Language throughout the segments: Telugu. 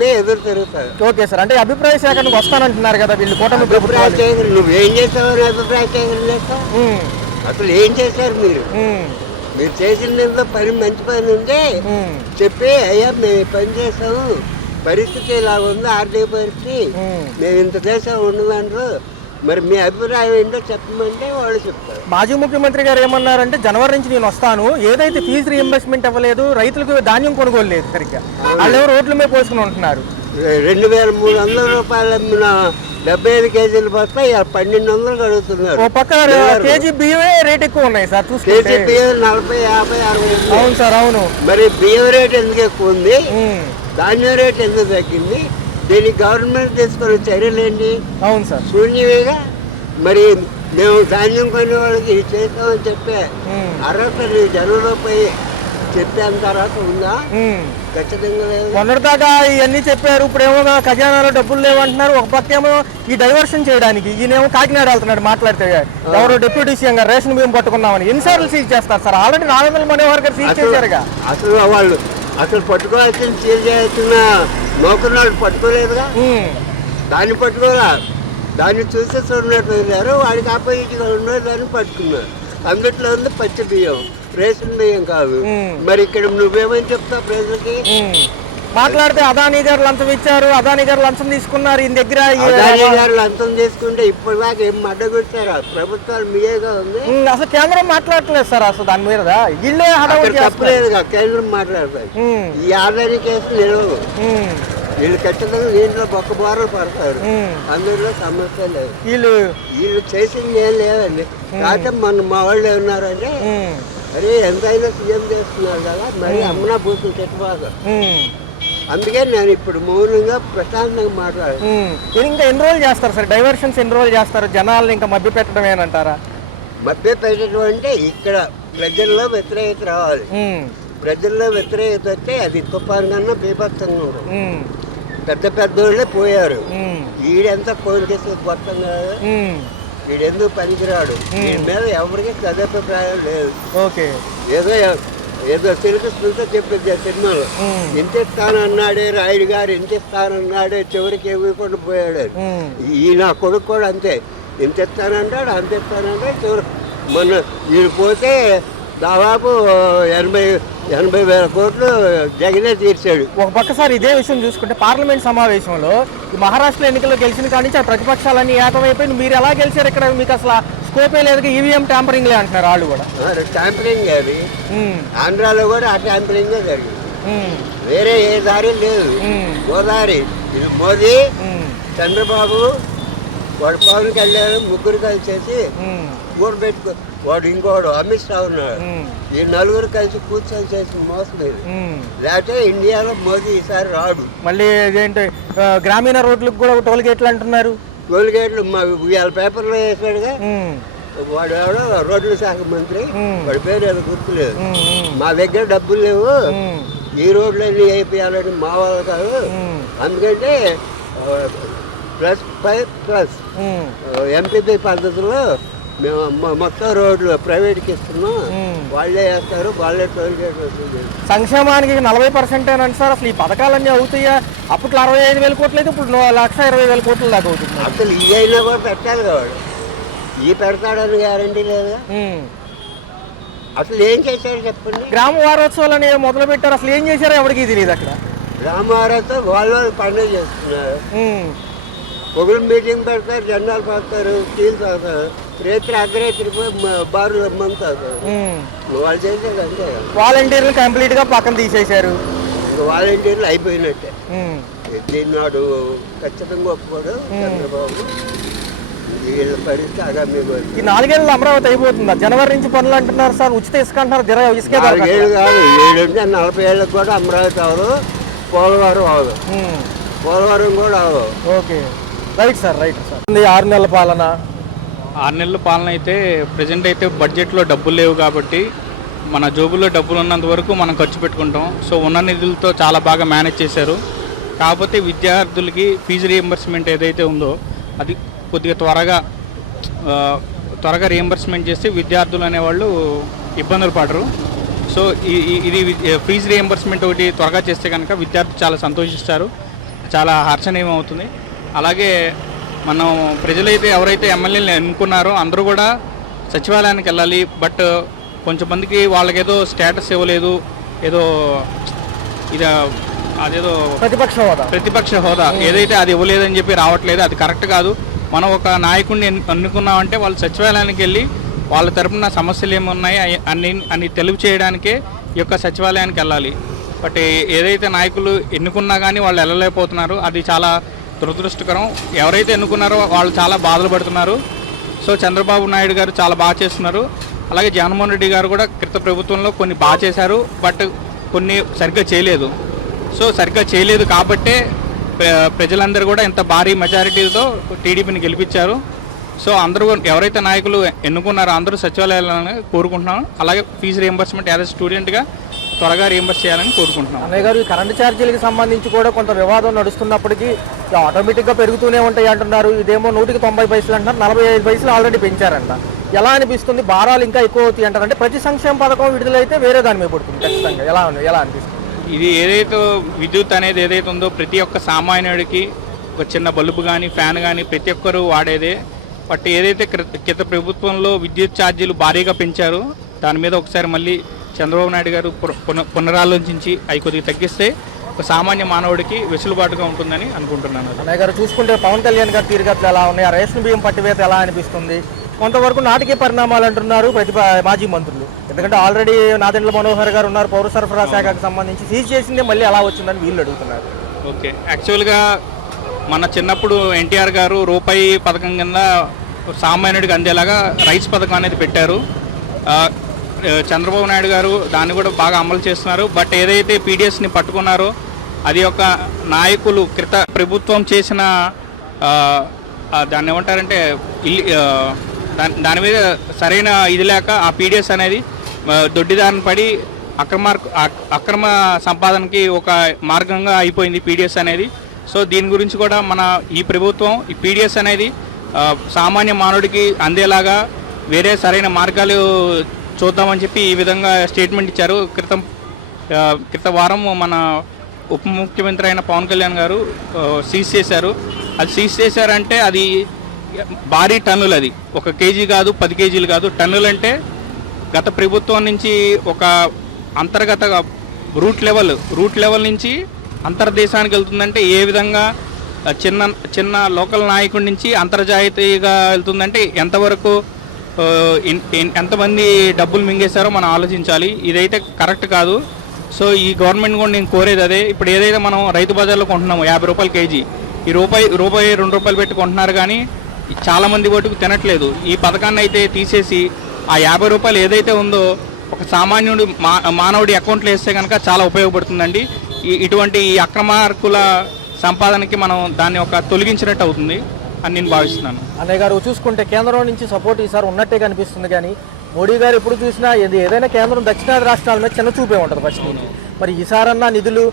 నమ్మే ఎదురు తిరుగుతారు. ఓకే సార్, అంటే అభిప్రాయ సేకరణకు వస్తానంటున్నారు కదా వీళ్ళు కూటమి అభిప్రాయ సేకరణ నువ్వేం చేస్తావని అభిప్రాయ సేకరణ చేస్తావు? అసలు ఏం చేశారు మీరు? మీరు చేసిన దాంట్లో పని మంచి పని ఉంటే చెప్పి అయ్యా మేము పని చేస్తాము, పరిస్థితి ఇలా ఉంది, ఆర్థిక పరిస్థితి, మేము ఇంత దేశం ఉన్నదాంట్లో మరి మీ అభిప్రాయం ఏంటో చెప్పమంటే వాళ్ళు చెప్తారు. మాజీ ముఖ్యమంత్రి గారు ఏమన్నారంటే జనవరి నుంచి నేను వస్తాను, ఏదైతే ఫీజు రీఎంబర్స్మెంట్ ఇవ్వలేదు, రైతులకు ధాన్యం కొనుగోలు లేదు సరిగ్గా, వాళ్ళు రోడ్ల మీద పోసుకుని ఉంటున్నారు. 2300 రూపాయలు అమ్మిన 75 కేజీలు బస్తా 1200 అడుగుతున్నారు. ఓ పక్క కేజీ బియ్యమే రేట్ ఎక్కువ ఉన్నాయి సార్. కేజీ బియ్యం 40, 50, 60. అవును సార్, అవును. మరి బియ్యం రేట్ ఎందుకు ఎక్కువ ఉంది, ధాన్యం రేట్ ఎందుకు తగ్గింది, దీనికి గవర్నమెంట్ తీసుకున్న చర్యలు ఏంటి? అవును సార్, శూన్యమేగా. మరి మేము ధాన్యం కొనే వాళ్ళకి ఇది చేస్తామని చెప్పే అర్హత జనంలో పోయి చెప్పేంత అర్హత ఉందా? ఖచ్చితంగా లేదు. మొన్నటిదాకా ఇవన్నీ చెప్పారు, ఇప్పుడేమో ఖజానాలో డబ్బులు లేవంటున్నారు. ఒక పక్క ఏమో ఈ డైవర్షన్ చేయడానికి ఈయనేమో కాకినాడ వెళ్తున్నాడు మాట్లాడితే, ఎవరో డిప్యూటీ సీఎం గారు రేషన్ బియ్యం పట్టుకున్నామని. ఎన్నిసార్లు సీజ్ చేస్తారు సార్? ఆల్రెడీ 400 మనోహర్ గారు సీజ్ చేశారుగా. అసలు వాళ్ళు పట్టుకోవాల్సిన సీజ్ చేస్తున్న నౌకర్నాడు పట్టుకోలేదుగా, దాన్ని పట్టుకోరా, దాన్ని చూస్తే చూడనట్టు వెళ్ళారు. వాడికి ఆపోజిట్గా ఉన్నారు, దాన్ని పట్టుకున్నారు. అందుట్లో ఉంది పచ్చి బియ్యం, రేషన్ బియ్యం కాదు. మరి ఇక్కడ నువ్వేమని చెప్తావు ప్రజలకి? మాట్లాడితే అదానీ గారు లంచం ఇచ్చారు, అదానీ గారు లంచం తీసుకున్నారు, ఈయన దగ్గర అదానీ గారు లంచం తీసుకుంటే ఇప్పటిదాకా ఏం అడ్డగొట్టారా? ప్రభుత్వాలు మీయేగా ఉంది. అసలు కేంద్రం మాట్లాడలేదు సార్ అసలు దాని మీద. వీళ్ళే తప్పలేదుగా, కేంద్రం మాట్లాడతారు. ఈ అదానీ కేసు నిలవదు, వీళ్ళు ఖచ్చితంగా దీంట్లో బొక్క బోరలు పడతారు. అందులో సమస్య లేదు. వీళ్ళు చేసింది ఏం లేదండి. కాకపోతే మా వాళ్ళు ఏమన్నారంటే, అరే ఎంతైనా సీఎం చేస్తున్నారు కదా, మరి అమ్మనా భూతులు చెట్టుబాగా, అందుకే నేను ఇప్పుడు మౌనంగా ప్రశాంతంగా మాట్లాడాను. ఇంకా ఎన్ని రోజులు చేస్తారు సార్ డైవర్షన్స్? ఎన్ని రోజులు చేస్తారు? జనాలను ఇంకా మభ్య పెట్టడమేనంటారా? మభ్య పెట్టడం అంటే ఇక్కడ ప్రజల్లో వ్యతిరేకత రావాలి. ప్రజల్లో వ్యతిరేకత వస్తే అది తుఫాన్ కన్నా బీభత్సంగా ఉంటుంది. పెద్ద పెద్దోళ్ళే పోయారు, వీడెంత ఫోన్ చేసే గొప్పం కాదు, వీడెందుకు పనికిరాడు, వీడి మీద ఎవరికి సదభిప్రాయం లేదు. ఏదో శ్రీకృష్ణుడితో చెప్పింది సినిమాలో, ఎంత ఇస్తానన్నాడే రాయుడు గారు, ఎంత ఇస్తానన్నాడే, చివరికి ఇవ్వకుండా పోయాడు. ఈ నా కొడుకు కూడా అంతే, ఎంత ఇస్తానంటాడు, అంత ఇస్తానంటే చివరి మొన్న వీడు పోతే దాదాపు 80,000 కోట్లు జగనే తీర్చాడు. ఒక పక్క సార్ ఇదే విషయం చూసుకుంటే పార్లమెంట్ సమావేశంలో ఈ మహారాష్ట్ర ఎన్నికల్లో గెలిచిన కాడి నుంచి ఆ ప్రతిపక్షాలన్నీ ఏకమైపోయి మీరు ఎలా గెలిచారు, ఇక్కడ మీకు అసలు స్కోపే లేదు, ఈవీఎం ట్యాంపరింగ్లే అంటున్నారు వాళ్ళు కూడా. ట్యాంపరింగ్ అది ఆంధ్రాలో కూడా ఆ ట్యాంపరింగే జరిగింది, వేరే ఏ దారి లేదు. గోదావరి ఇది మోదీ, చంద్రబాబు, వాడు పవన్ కళ్యాణ్ ముగ్గురు కలిసేసి కూడబెట్టుకో, వాడు ఇంకోడు అమిత్ షా ఉన్నాడు, ఈ నలుగురు కలిసి కూర్చొని చేసిన మోసం ఇది. లేకపోతే ఇండియాలో మోదీ ఈసారి రాడు. మళ్ళీ ఇదేంటి గ్రామీణ రోడ్లకు కూడా టోల్ గేట్లు అంటున్నారు. టోల్ గేట్లు ఇవాళ పేపర్లో వేసాడుగా, వాడు ఎవడో రోడ్ల శాఖ మంత్రి, వాడి పేరు ఏదో గుర్తులేదు. మా దగ్గర డబ్బులు లేవు, ఈ రోడ్లన్నీ వేయించాలని మా వాళ్ళు కాదు, అందుకంటే +5+ ఎంపీపీ పద్ధతిలో మేము మొత్తం రోడ్లు ప్రైవేట్కి ఇస్తున్నాం, వాళ్ళే వేస్తారు, వాళ్ళే టోల్ గేట్ వస్తుంది. సంక్షేమానికి 40% అని సార్. అసలు ఈ పథకాలన్నీ అవుతాయా? అప్పట్లో 65,000 కోట్లు అయితే ఇప్పుడు 1,20,000 కోట్లు దాకా అవుతుంది. అసలు ఈ అయినా కూడా పెట్టాలి కావాడు, ఈ పెడతాడని గ్యారంటీ లేదా? అసలు ఏం చేశారు చెప్పండి? గ్రామ వారోత్సవాలు అనేవి మొదలు పెట్టారు, అసలు ఏం చేశారో ఎవరికి తెలియదు. అక్కడ గ్రామ వారోత్సవం వాళ్ళు పండుగ చేస్తున్నారు, పొగులు మీటింగ్ పెడతారు, జెండాలు పాస్తారు, స్టీల్ తాగుతారు, రేత్రి అర్ధరేత్రి బారులు మంది తాగుతారు. వాళ్ళు చేసేది అంతే. వాలంటీర్లు కంప్లీట్ గా పక్కన తీసేశారు, వాలంటీర్లు అయిపోయినట్టే. దీన్ని నాడు ఖచ్చితంగా ఒప్పుకోడు చంద్రబాబు. వీళ్ళ పరిస్థితి ఆగామి. ఈ 4 ఏళ్ళు అమరావతి అయిపోతుందా? జనవరి నుంచి పనులు అంటున్నారు సార్, ఉచిత ఇసుక అంటున్నారు. 4 ఏళ్ళు కాదు, 7 అంటే 40 ఏళ్ళకి కూడా అమరావతి అవదు, పోలవరం అవదు, పోలవరం కూడా అవదు. Okay, right sir, right sir. 6 నెలల పాలన. 6 నెలల పాలన అయితే ప్రజెంట్ అయితే బడ్జెట్లో డబ్బులు లేవు కాబట్టి మన జోబుల్లో డబ్బులు ఉన్నంత వరకు మనం ఖర్చు పెట్టుకుంటాం. సో ఉన్న నిధులతో చాలా బాగా మేనేజ్ చేశారు. కాకపోతే విద్యార్థులకి ఫీజు రీఎంబర్స్మెంట్ ఏదైతే ఉందో అది కొద్దిగా త్వరగా రీఎంబర్స్మెంట్ చేస్తే విద్యార్థులు అనేవాళ్ళు ఇబ్బందులు పడరు. సో ఇది ఫీజు రీఎంబర్స్మెంట్ ఒకటి త్వరగా చేస్తే కనుక విద్యార్థులు చాలా సంతోషిస్తారు. చాలా హర్షణీయం అవుతుంది. అలాగే మనం ప్రజలైతే ఎవరైతే ఎమ్మెల్యేలు ఎన్నుకున్నారో అందరూ కూడా సచివాలయానికి వెళ్ళాలి. బట్ కొంచెంమందికి వాళ్ళకేదో స్టేటస్ ఇవ్వలేదు, ఏదో ఇది అదేదో ప్రతిపక్ష హోదా ఏదైతే అది ఇవ్వలేదని చెప్పి రావట్లేదు. అది కరెక్ట్ కాదు. మనం ఒక నాయకుడిని ఎన్నుకున్నామంటే వాళ్ళు సచివాలయానికి వెళ్ళి వాళ్ళ తరపున సమస్యలు ఏమున్నాయి అన్ని తెలుపు చేయడానికే ఈ యొక్క సచివాలయానికి వెళ్ళాలి. బట్ ఏదైతే నాయకులు ఎన్నుకున్నా కానీ వాళ్ళు వెళ్ళలేకపోతున్నారు, అది చాలా దురదృష్టకరం. ఎవరైతే ఎన్నుకున్నారో వాళ్ళు చాలా బాధలు పడుతున్నారు. సో చంద్రబాబు నాయుడు గారు చాలా బాగా చేస్తున్నారు. అలాగే జగన్మోహన్ రెడ్డి గారు కూడా క్రిత ప్రభుత్వంలో కొన్ని బాగా చేశారు, బట్ కొన్ని సరిగ్గా చేయలేదు. సో సరిగ్గా చేయలేదు కాబట్టే ప్రజలందరూ కూడా ఇంత భారీ మెజారిటీతో టీడీపీని గెలిపించారు. సో అందరూ ఎవరైతే నాయకులు ఎన్నుకున్నారో అందరూ సచివాలయాలను కోరుకుంటున్నాను. అలాగే ఫీజు రియంబర్స్మెంట్ యాజ్ స్టూడెంట్గా త్వరగా రియంబర్స్ చేయాలని కోరుకుంటున్నాం. అన్నయ్య గారు, ఈ కరెంటు ఛార్జీలకు సంబంధించి కూడా కొంత వివాదం నడుస్తున్నప్పటికీ ఆటోమేటిక్గా పెరుగుతూనే ఉంటాయి అంటున్నారు. ఇదేమో 190 పైసలు అంటున్నారు, 45 పైసలు ఆల్రెడీ పెంచారంట. ఎలా అనిపిస్తుంది? భారాలు ఇంకా ఎక్కువ అవుతాయి అంటారు. అంటే ప్రతి సంక్షేమ పథకం విడుదలైతే వేరే దాని మీద పడుతుంది ఖచ్చితంగా. ఎలా అనిపిస్తుంది? ఇది ఏదైతే విద్యుత్ అనేది ఏదైతే ఉందో ప్రతి ఒక్క సామాన్యుడికి ఒక చిన్న బల్బు కానీ ఫ్యాన్ కానీ ప్రతి ఒక్కరూ వాడేదే. బట్ ఏదైతే క్రిత ప్రభుత్వంలో విద్యుత్ ఛార్జీలు భారీగా పెంచారో దాని మీద ఒకసారి మళ్ళీ చంద్రబాబు నాయుడు గారు పునరాలోచించి అవి కొద్దిగా తగ్గిస్తే ఒక సామాన్య మానవుడికి వెసులుబాటుగా ఉంటుందని అనుకుంటున్నాను. అన్నయ్య గారు, చూసుకుంటే పవన్ కళ్యాణ్ గారు తీరుగతులు ఎలా ఉన్నాయి? ఆ రేషన్ బియ్యం పట్టివేత ఎలా అనిపిస్తుంది? కొంతవరకు నాటకీయ పరిణామాలు అంటున్నారు మాజీ మంత్రులు. ఎందుకంటే ఆల్రెడీ నాదెండ్ల మనోహర్ గారు ఉన్నారు, పౌర సరఫరా శాఖకు సంబంధించి సీజ్ చేసిందే మళ్ళీ ఎలా వచ్చిందని వీళ్ళు అడుగుతున్నారు. ఓకే, యాక్చువల్గా మన చిన్నప్పుడు ఎన్టీఆర్ గారు రూపాయి పథకం కింద సామాన్యుడికి అందేలాగా రైస్ పథకం అనేది పెట్టారు. చంద్రబాబు నాయుడు గారు దాన్ని కూడా బాగా అమలు చేస్తున్నారు. బట్ ఏదైతే పీడిఎస్ని పట్టుకున్నారో అది ఒక నాయకులు క్రిత ప్రభుత్వం చేసిన దాన్ని ఏమంటారంటే దాని మీద సరైన ఇది లేక ఆ పీడిఎస్ అనేది దొడ్డిదారిన పడి అక్రమ సంపాదనకి ఒక మార్గంగా అయిపోయింది పీడిఎస్ అనేది. సో దీని గురించి కూడా మన ఈ ప్రభుత్వం ఈ పీడిఎస్ అనేది సామాన్య మానవుడికి అందేలాగా వేరే సరైన మార్గాలు చూద్దామని చెప్పి ఈ విధంగా స్టేట్మెంట్ ఇచ్చారు. క్రిత వారం మన ఉప ముఖ్యమంత్రి అయిన పవన్ కళ్యాణ్ గారు సీజ్ చేశారు. అది సీజ్ చేశారంటే అది భారీ టన్నులు, అది 1 కేజీ కాదు 10 కేజీలు కాదు, టన్నులు. అంటే గత ప్రభుత్వం నుంచి ఒక అంతర్గత రూట్ లెవెల్ నుంచి అంతర్దేశానికి వెళ్తుందంటే ఏ విధంగా చిన్న లోకల్ నాయకుడి నుంచి అంతర్జాతీయంగా వెళ్తుందంటే ఎంతవరకు ఎంతమంది డబ్బులు మింగేశారో మనం ఆలోచించాలి. ఇదైతే కరెక్ట్ కాదు. సో ఈ గవర్నమెంట్ కూడా నేను కోరేది అదే. ఇప్పుడు ఏదైతే మనం రైతు బజార్లో కొంటున్నాము 50 రూపాయలు కేజీ, ఈ రూపాయి 2 రూపాయలు పెట్టి కొంటున్నారు కానీ చాలామంది ఓటుకు తినట్లేదు. ఈ పథకాన్ని అయితే తీసేసి ఆ 50 రూపాయలు ఏదైతే ఉందో ఒక సామాన్యుడు మానవుడి అకౌంట్లో వేస్తే కనుక చాలా ఉపయోగపడుతుందండి. ఇటువంటి ఈ అక్రమార్కుల సంపాదనకి మనం దాన్ని ఒక తొలగించినట్టు అవుతుంది అని నేను భావిస్తున్నాను. అన్నయ్య గారు, చూసుకుంటే కేంద్రం నుంచి సపోర్ట్ ఈసారి ఉన్నట్టే కనిపిస్తుంది. కానీ మోడీ గారు ఎప్పుడు చూసినా ఏదైనా కేంద్రం దక్షిణాది రాష్ట్రాల మీద చిన్న చూపే ఉంటుంది ఫస్ట్ నుంచి. మరి ఈసారన్నా నిధులు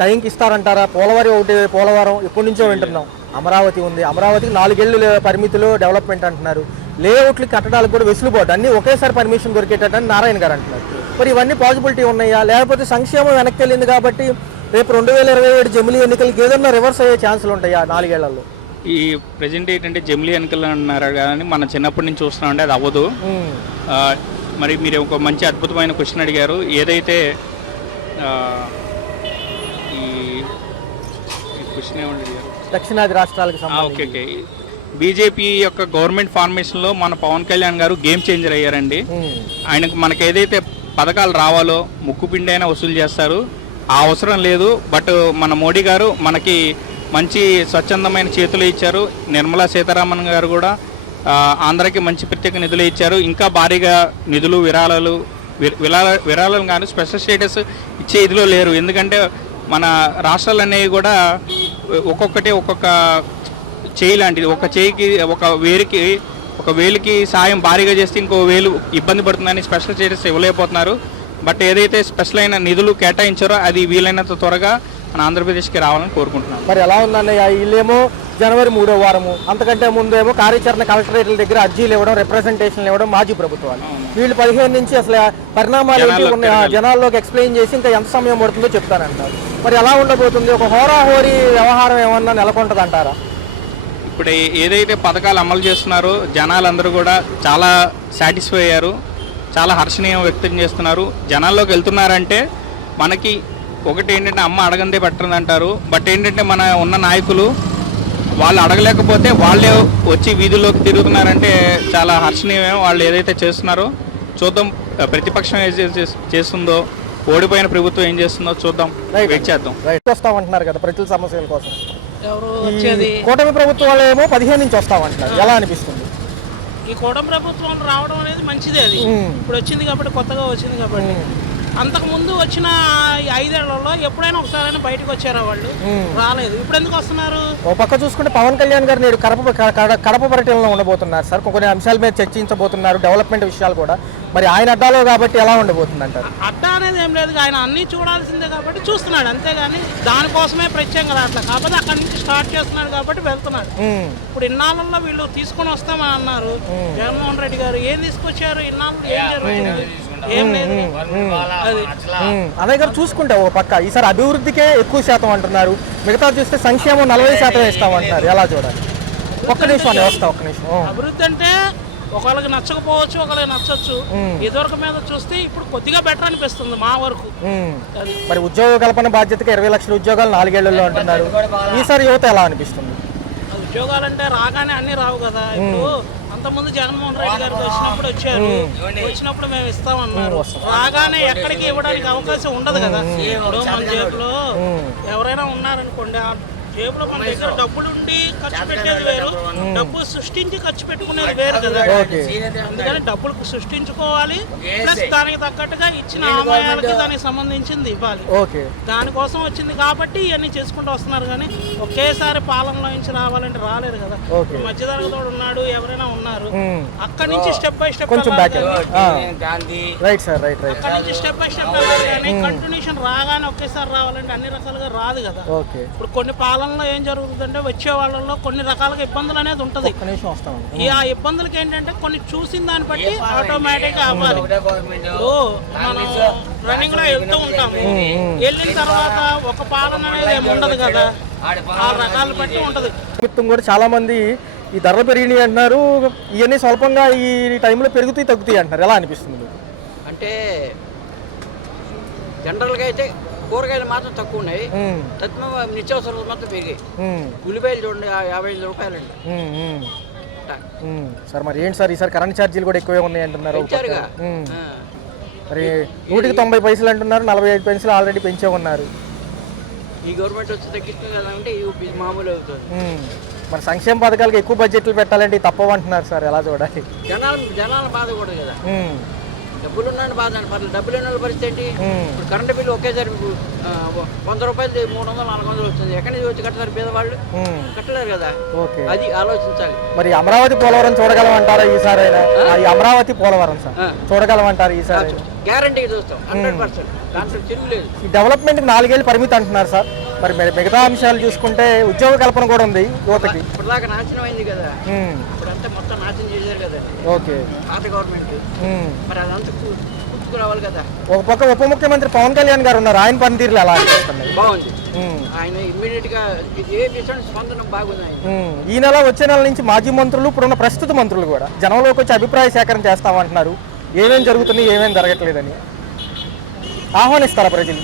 టైంకి ఇస్తారంటారా? పోలవరం ఎప్పటి నుంచో వింటున్నాం. అమరావతి ఉంది, అమరావతికి 4 ఏళ్ళు పరిమితిలో డెవలప్మెంట్ అంటున్నారు. లేఅవుట్లు కట్టడాలకు కూడా వెసులుబాటు, అన్నీ ఒకేసారి పర్మిషన్ దొరికేటట్టు నారాయణ గారు అంటున్నారు. మరి ఇవన్నీ పాసిబిలిటీ ఉన్నాయా? లేకపోతే సంక్షేమం వెనక్కి వెళ్ళింది కాబట్టి రేపు 2027 జమిలీ ఎన్నికలకి ఏదన్నా రివర్స్ అయ్యే ఛాన్సులు ఉంటాయా 4 ఏళ్లలో? ఈ ప్రజెంట్ ఏంటంటే జమిలీ ఎన్నికలు అన్నారు కానీ మన చిన్నప్పటి నుంచి చూస్తున్నామంటే అది అవ్వదు. మరి మీరు ఒక మంచి అద్భుతమైన క్వశ్చన్ అడిగారు. ఏదైతే ఈ క్వశ్చన్ ఏమంటే దక్షిణాది రాష్ట్రాలకు ఓకే బీజేపీ యొక్క గవర్నమెంట్ ఫార్మేషన్లో మన పవన్ కళ్యాణ్ గారు గేమ్ చేంజర్ అయ్యారండి. మనకి ఏదైతే పథకాలు రావాలో ముక్కుపిండి అయినా వసూలు చేస్తారు, ఆ అవసరం లేదు. బట్ మన మోడీ గారు మనకి మంచి స్వచ్ఛందమైన చేతులు ఇచ్చారు. నిర్మలా సీతారామన్ గారు కూడా ఆంధ్రాకి మంచి ప్రత్యేక నిధులు ఇచ్చారు. ఇంకా భారీగా నిధులు విరాళాలు కానీ స్పెషల్ స్టేటస్ ఇచ్చే ఇదిలో లేరు. ఎందుకంటే మన రాష్ట్రాలు అనేవి కూడా ఒక్కొక్క చేయి లాంటిది. ఒక చేయికి ఒక వేలుకి సాయం భారీగా చేస్తే ఇంకో వేలు ఇబ్బంది పడుతుందని స్పెషల్ స్టేటస్ ఇవ్వలేకపోతున్నారు. బట్ ఏదైతే స్పెషల్ అయిన నిధులు కేటాయించారో అది వీలైనంత త్వరగా మన ఆంధ్రప్రదేశ్కి రావాలని కోరుకుంటున్నాను. మరి ఎలా ఉందన్నయ్య? వీళ్ళేమో జనవరి 3వ వారము, అంతకంటే ముందేమో కార్యాచరణ కలెక్టరేట్ల దగ్గర అర్జీలు ఇవ్వడం, రిప్రజెంటేషన్లు ఇవ్వడం మాజీ ప్రభుత్వాలు. వీళ్ళు 15 నుంచి అసలు పరిణామాలు జనాల్లోకి ఎక్స్ప్లెయిన్ చేసి ఇంకా ఎంత సమయం పడుతుందో చెప్తానంటారు. మరి ఎలా ఉండబోతుంది? ఒక హోరాహోరీ వ్యవహారం ఏమన్నా నెలకొంటది అంటారా? ఇప్పుడు ఏదైతే పథకాలు అమలు చేస్తున్నారో జనాలందరూ కూడా చాలా సాటిస్ఫై అయ్యారు, చాలా హర్షణీయం వ్యక్తం చేస్తున్నారు. జనాల్లోకి వెళ్తున్నారంటే మనకి ఒకటి ఏంటంటే అమ్మ అడగందే పెట్టండి అంటారు. బట్ ఏంటంటే మన ఉన్న నాయకులు వాళ్ళు అడగలేకపోతే వాళ్ళే వచ్చి వీధుల్లోకి తిరుగుతున్నారంటే చాలా హర్షణీయమే. వాళ్ళు ఏదైతే చేస్తున్నారో చూద్దాం, ప్రతిపక్షం చేస్తుందో, ఓడిపోయిన ప్రభుత్వం ఏం చేస్తుందో చూద్దాం, వెయిట్ చేద్దాం. వస్తామంటున్నారు కదా ప్రజల సమస్యల కోసం. కూటమి ప్రభుత్వం వాళ్ళు ఏమో 15 నుంచి వస్తామంటున్నారు. ఎలా అనిపిస్తుంది? ఈ కూటమి ప్రభుత్వం రావడం అనేది మంచిదే. అది ఇప్పుడు వచ్చింది కాబట్టి, కొత్తగా వచ్చింది కాబట్టి. అంతకుముందు వచ్చిన 5 ఏళ్లలో ఎప్పుడైనా ఒకసారైనా బయటకు వచ్చారా వాళ్ళు? రాలేదు. ఇప్పుడు ఎందుకు వస్తున్నారు? ఓ పక్క చూసుకుంటే పవన్ కళ్యాణ్ గారు నేడు కడప పర్యటనలో ఉండబోతున్నారు సార్. కొన్ని అంశాల మీద చర్చించబోతున్నారు, డెవలప్మెంట్ విషయాలు కూడా. మరి ఆయన అడ్డాలో కాబట్టి ఎలా ఉండబోతుంది అంటారు? అడ్డా అనేది ఏం లేదు, ఆయన అన్ని చూడాల్సిందే కాబట్టి చూస్తున్నాడు, అంతేగాని దానికోసమే ప్రత్యేకంగా రావట్లేదు. కాకపోతే అక్కడి నుంచి స్టార్ట్ చేస్తున్నాడు కాబట్టి వెళ్తున్నాడు. ఇప్పుడు ఇన్నాళ్ళల్లో వీళ్ళు తీసుకొని వస్తామని అన్నారు జగన్మోహన్ రెడ్డి గారు. ఏం తీసుకొచ్చారు ఇన్నాళ్ళు? ఏం జరిగింది? ఏం లేదు. అదే గారు చూసుకుంటే ఒక పక్క ఈసారి అభివృద్ధికే ఎక్కువ శాతం అంటున్నారు, మిగతా చూస్తే సంక్షేమం 40% ఇస్తామంటున్నారు. ఎలా చూడాలి? ఒక్క నిమిషం వస్తా, ఒక్క నిమిషం. అభివృద్ధి అంటే ఒకళ్ళకి నచ్చకపోవచ్చు, ఒకళ్ళకి నచ్చచ్చు. ఇదివరకు మీద చూస్తే ఇప్పుడు కొద్దిగా బెటర్ అనిపిస్తుంది మా వరకు. మరి ఉద్యోగ కల్పన బాధ్యతగా 20 లక్షల ఉద్యోగాలు 4 ఏళ్లలో అంటున్నారు. ఈసారి యువత ఎలా అనిపిస్తుంది? ఉద్యోగాలంటే రాగానే అన్ని రావు కదా. ఇప్పుడు అంతకుముందు జగన్మోహన్ రెడ్డి గారికి వచ్చినప్పుడు వచ్చారు, వచ్చినప్పుడు మేము ఇస్తామన్నారు. రాగానే ఎక్కడికి ఇవ్వడానికి అవకాశం ఉండదు కదా. ఇప్పుడు మన జేబులో ఎవరైనా ఉన్నారనుకోండి, ఆ జేబులో మన దగ్గర డబ్బులు ఉండి ఖర్చు పెట్టేది వేరు, డబ్బు సృష్టించి ఖర్చు పెట్టుకునేది వేరు కదా. అందుకని డబ్బులు సృష్టించుకోవాలి, ప్లస్ దానికి తగ్గట్టుగా ఇచ్చిన ఆదాయాలకి దానికి సంబంధించింది ఇవ్వాలి. దానికోసం వచ్చింది కాబట్టి ఇవన్నీ చేసుకుంటూ వస్తున్నారు. కానీ ఒకేసారి పాలనలో నుంచి రావాలంటే రాలేదు కదా. మధ్యతరగతోడు ఉన్నాడు, ఎవరైనా ఉన్నారు, అక్కడి నుంచి స్టెప్ బై స్టెప్ అక్కడి నుంచి స్టెప్ బై స్టెప్ కానీ కంటిన్యూషన్ రాగానే ఒకేసారి రావాలంటే అన్ని రకాలుగా రాదు కదా. ఇప్పుడు కొన్ని పాలనలో ఏం జరుగుతుందంటే వచ్చే వాళ్ళలో కొన్ని రకాలుగా ఇబ్బందులు అనేది ఉంటుంది. ఆ ఇబ్బందులకి ఏంటంటే కొన్ని చూసిన దాన్ని బట్టి ఆటోమేటిక్ గా అవ్వాలి. మనం రన్నింగ్ లో వెళ్తూ ఉంటాము, వెళ్ళిన తర్వాత ఒక పాలన అనేది ఏమి ఉండదు కదా, ఆ రకాలు బట్టి ఉంటది. కూడా చాలా మంది ఈ ధరలు పెరిగినాయి అంటున్నారు, ఇవన్నీ స్వల్పంగా ఈ టైంలో పెరుగుతాయి తగ్గుతాయి అంటున్నారు. ఎలా అనిపిస్తుంది? అంటే జనరల్గా అయితే కూరగాయలు మాత్రం తక్కువ ఉన్నాయి, నిత్యావసరాలు మాత్రం పెరిగాయి. ఉల్లిపాయలు చూడండి 55 రూపాయలండి సార్. మరి ఏంటి సార్ ఈసారి కరెంట్ ఛార్జీలు కూడా ఎక్కువే ఉన్నాయి అంటున్నారు. మరి 190 పైసలు అంటున్నారు, 45 పైసలు ఆల్రెడీ పెంచే ఉన్నారు. ఈ గవర్నమెంట్ వచ్చి తగ్గిస్తుంది కదా అంటే మామూలు అవుతుంది. మరి సంక్షేమ పథకాలకు ఎక్కువ బడ్జెట్లు పెట్టాలంటే తప్పవంటున్నారు సార్. ఎలా చూడాలి? జనాల బాధ కూడా కదా. డబ్బులు ఉన్నాడు బాధ అని పర్లేదు, డబ్బులు ఉన్న పరిస్థితి ఏంటి? ఇప్పుడు కరెంటు బిల్లు ఒకేసారి 100 రూపాయలు 300, 400 వస్తుంది. ఎక్కడి నుంచి వచ్చి కట్టారు పేదవాళ్ళు? కట్టలేరు కదా. అది ఆలోచించాలి. మరి అమరావతి పోలవరం చూడగలమంటారా ఈసారి? ఈ అమరావతి పోలవరం సార్ చూడగలమంటారు ఈసారి? గ్యారంటీ చూస్తాం 100%. దాంట్లో తిరుగులేదు. ఈ డెవలప్మెంట్ 4 ఏళ్ళు పరిమితి అంటున్నారు సార్. మరి మిగతా అంశాలు చూసుకుంటే ఉద్యోగ కల్పన కూడా ఉంది యువతకి. ఇప్పటిదాకా నాశనం అయింది కదా, ఇప్పుడంతా మొత్తం నాశనం చేశారు కదా పాత గవర్నమెంట్. మరి అదంతా గుర్తుకురావాలి కదా. ఒక పక్క ఉప ముఖ్యమంత్రి పవన్ కళ్యాణ్ గారు ఉన్నారు, ఆయన పనితీరులు ఎలా అనిపిస్తున్నాయి? బాగుంది. ఆయన ఇమ్మీడియట్ గా ఏ విషయాన్ని స్పందన బాగుంది. ఈ నెల వచ్చే నెల నుంచి మాజీ మంత్రులు, ఇప్పుడున్న ప్రస్తుత మంత్రులు కూడా జనంలోకి వచ్చి అభిప్రాయ సేకరణ చేస్తామంటున్నారు. ఏమేమి జరుగుతున్నాయి, ఏమేమి జరగట్లేదని ఆహ్వానిస్తారా ప్రజలు?